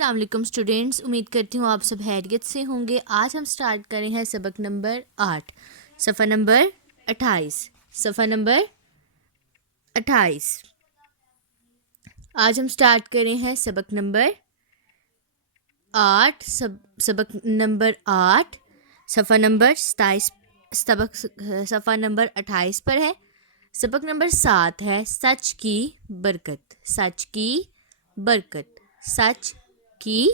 السلام علیکم اسٹوڈینٹس، امید کرتی ہوں آپ سب خیریت سے ہوں گے۔ آج ہم سٹارٹ کریں ہیں سبق نمبر 8، صفحہ نمبر 28۔ آج ہم سٹارٹ کریں ہیں سبق نمبر 8، صفحہ نمبر 27، صفحہ نمبر 28 پر ہے۔ سبق نمبر 7 ہے سچ کی برکت، سچ کی برکت، سچ کی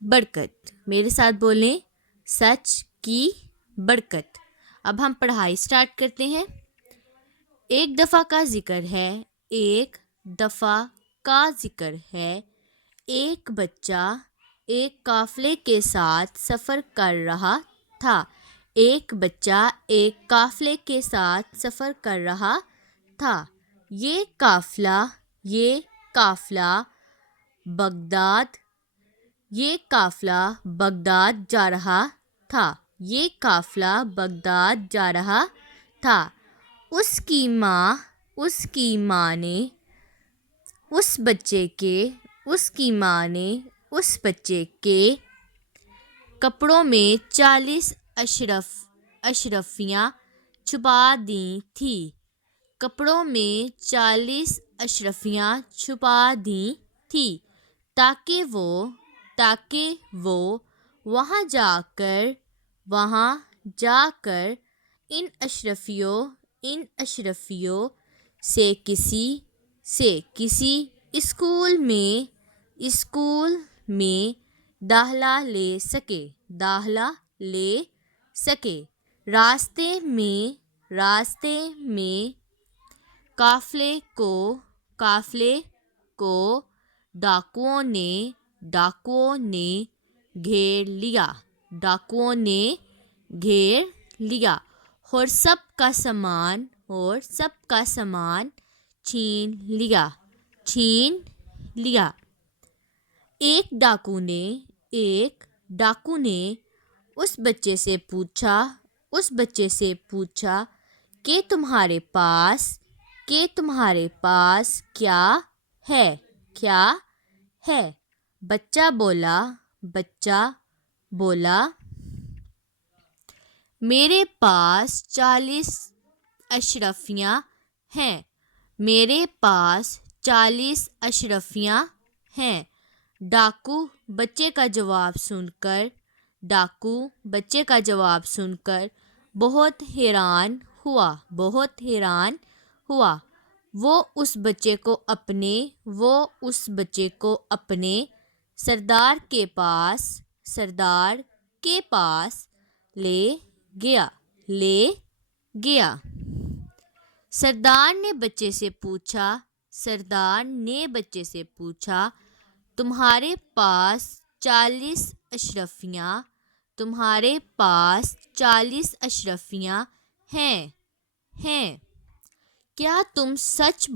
برکت۔ میرے ساتھ بولیں، سچ کی برکت۔ اب ہم پڑھائی سٹارٹ کرتے ہیں۔ ایک دفعہ کا ذکر ہے، ایک دفعہ کا ذکر ہے، ایک بچہ ایک قافلے کے ساتھ سفر کر رہا تھا۔ ایک بچہ ایک قافلے کے ساتھ سفر کر رہا تھا۔ یہ قافلہ بغداد جا رہا تھا۔ یہ قافلہ بغداد جا رہا تھا۔ اس کی ماں نے اس بچے کے کپڑوں میں 40 اشرفیاں چھپا دی تھیں۔ کپڑوں میں 40 اشرفیاں چھپا دی تھیں تاکہ وہ وہاں جا کر ان اشرفیوں سے کسی اسکول میں داخلہ لے سکے۔ راستے میں قافلے کو ڈاکوؤں نے گھیر لیا اور سب کا سامان چھین لیا۔ ایک ڈاکو نے اس بچے سے پوچھا کہ تمہارے پاس کیا ہے؟ بچہ بولا میرے پاس 40 اشرفیاں ہیں، میرے پاس 40 اشرفیاں ہیں۔ ڈاکو بچے کا جواب سن کر بہت حیران ہوا۔ وہ اس بچے کو اپنے سردار کے پاس لے گیا۔ سردار نے بچے سے پوچھا تمہارے پاس 40 اشرفیاں ہیں، کیا تم سچ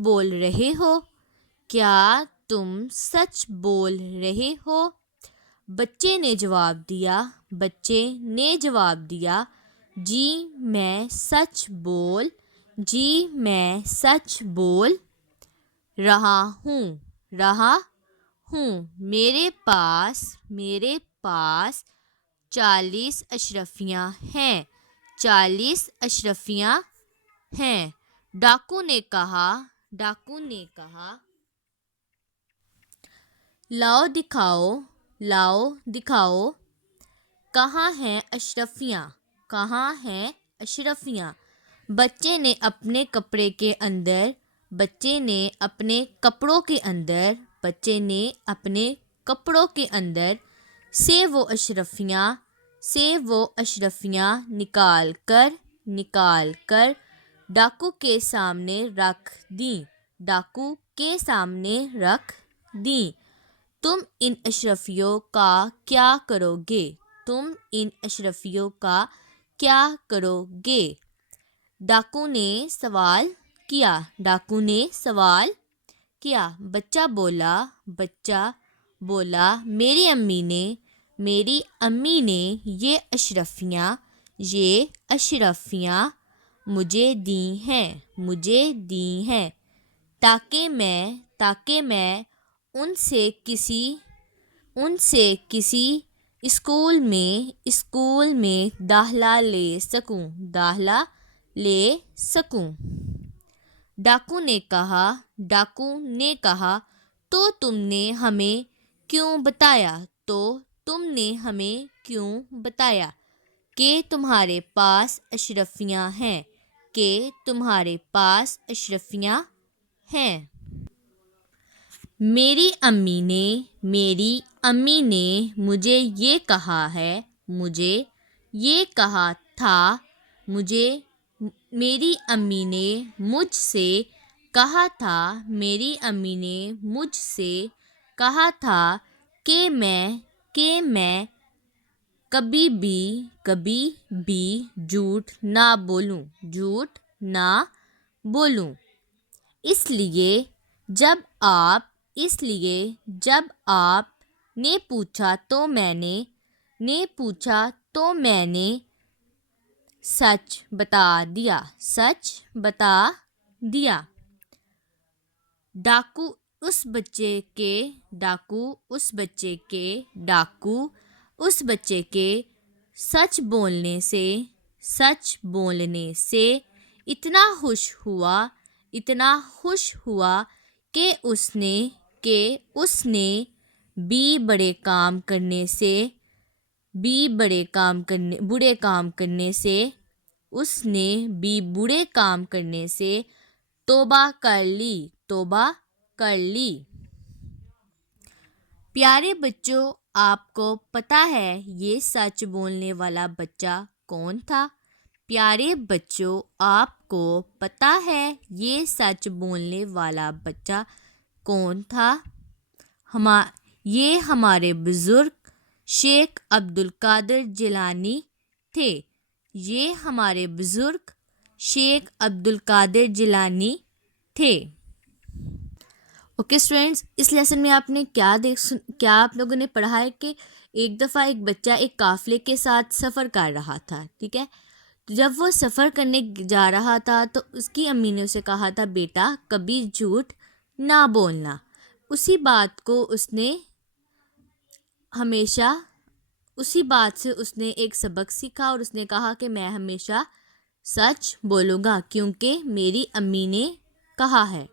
بول رہے ہو؟ بچے نے جواب دیا جی میں سچ بول رہا ہوں۔ میرے پاس 40 اشرفیاں ہیں۔ ڈاکو نے کہا لاؤ دکھاؤ کہاں ہیں اشرفیاں؟ بچے نے اپنے کپڑوں کے اندر سے وہ اشرفیاں نکال کر ڈاکو کے سامنے رکھ دیں۔ تم ان اشرفیوں کا کیا کرو گے؟ ڈاکو نے سوال کیا۔ بچہ بولا میری امی نے یہ اشرفیاں مجھے دی ہیں تاکہ میں ان سے ان سے کسی اسکول میں داخلہ لے سکوں۔ ڈاکو نے کہا تو تم نے ہمیں کیوں بتایا کہ تمہارے پاس اشرفیاں ہیں؟ میری امی نے مجھے یہ کہا تھا میری امی نے مجھ سے کہا تھا کہ میں کبھی بھی جھوٹ نہ بولوں، اس لیے جب آپ نے پوچھا تو میں نے سچ بتا دیا۔ ڈاکو اس بچے کے سچ بولنے سے اتنا خوش ہوا کہ اس نے بھی برے کام کرنے سے توبہ کر لی۔ پیارے بچوں، آپ کو پتہ ہے یہ سچ بولنے والا بچہ کون تھا؟ یہ ہمارے بزرگ شیخ عبدالقادر جیلانی تھے۔ اوکے اسٹوڈینٹس، اس لیسن میں آپ نے کیا آپ لوگوں نے پڑھا ہے کہ ایک دفعہ ایک بچہ ایک قافلے کے ساتھ سفر کر رہا تھا، ٹھیک ہے؟ جب وہ سفر کرنے جا رہا تھا تو اس کی امی نے اسے کہا تھا بیٹا کبھی جھوٹ نہ بولنا۔ اسی بات سے اس نے ایک سبق سیکھا اور اس نے کہا کہ میں ہمیشہ سچ بولوں گا کیونکہ میری امی نے کہا ہے۔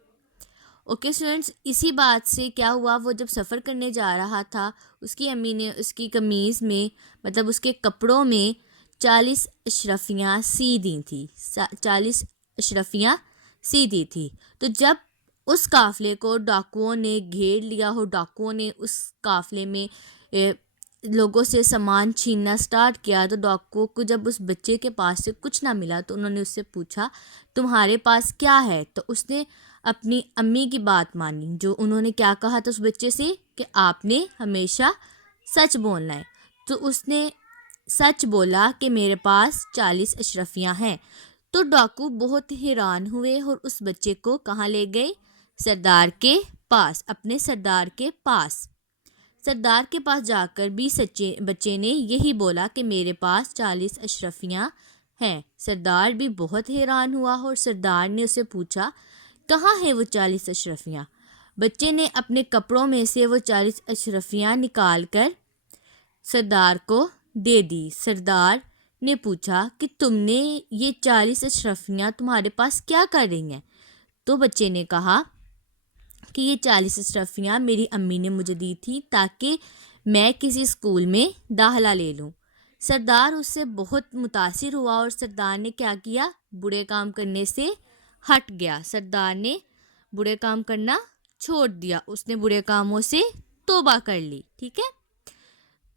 اوکے اسٹوڈینٹس، اسی بات سے کیا ہوا، وہ جب سفر کرنے جا رہا تھا اس کی امی نے اس کی قمیض میں اس کے کپڑوں میں 40 اشرفیاں سی دی تھی۔ تو جب اس قافلے کو ڈاکوؤں نے گھیر لیا اور ڈاکوؤں نے اس قافلے میں لوگوں سے سامان چھیننا سٹارٹ کیا، تو ڈاکوؤں کو جب اس بچے کے پاس سے کچھ نہ ملا تو انہوں نے اس سے پوچھا تمہارے پاس کیا ہے؟ تو اس نے اپنی امی کی بات مانی، جو انہوں نے کیا کہا تھا اس بچے سے کہ آپ نے ہمیشہ سچ بولنا ہے۔ تو اس نے سچ بولا کہ میرے پاس 40 اشرفیاں ہیں۔ تو ڈاکو بہت حیران ہوئے اور اس بچے کو کہاں لے گئے؟ اپنے سردار کے پاس جا کر بھی بچے نے یہی بولا کہ میرے پاس 40 اشرفیاں ہیں۔ سردار بھی بہت حیران ہوا اور سردار نے اسے پوچھا کہاں ہے وہ 40 اشرفیاں؟ بچے نے اپنے کپڑوں میں سے وہ 40 اشرفیاں نکال کر سردار کو دے دی۔ سردار نے پوچھا کہ تم نے یہ 40 اشرفیاں تمہارے پاس کیا کر رہی ہیں؟ تو بچے نے کہا کہ یہ 40 اشرفیاں میری امی نے مجھے دی تھی تاکہ میں کسی اسکول میں داخلہ لے لوں۔ سردار اس سے بہت متاثر ہوا اور سردار نے کیا کیا؟ برے کام کرنے سے ہٹ گیا۔ سردار نے برے کام کرنا چھوڑ دیا، اس نے برے کاموں سے توبہ کر لی، ٹھیک ہے؟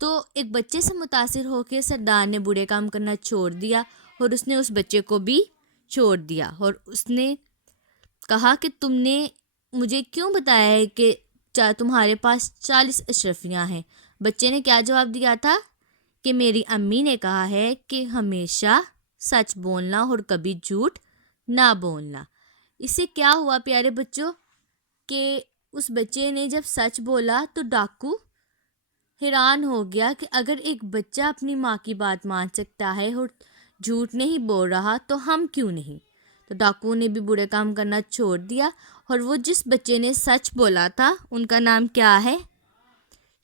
تو ایک بچے سے متاثر ہو کے سردار نے برے کام کرنا چھوڑ دیا اور اس نے اس بچے کو بھی چھوڑ دیا، اور اس نے کہا کہ تم نے مجھے کیوں بتایا ہے کہ تمہارے پاس 40 اشرفیاں ہیں؟ بچے نے کیا جواب دیا تھا کہ میری امی نے کہا ہے کہ ہمیشہ سچ بولنا اور کبھی جھوٹ نہ بولنا۔ اس سے کیا ہوا پیارے بچوں کہ اس بچے نے جب سچ بولا تو ڈاکو حیران ہو گیا کہ اگر ایک بچہ اپنی ماں کی بات مان سکتا ہے اور جھوٹ نہیں بول رہا تو ہم کیوں نہیں؟ تو ڈاکو نے بھی برے کام کرنا چھوڑ دیا، اور وہ جس بچے نے سچ بولا تھا ان کا نام کیا ہے؟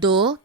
2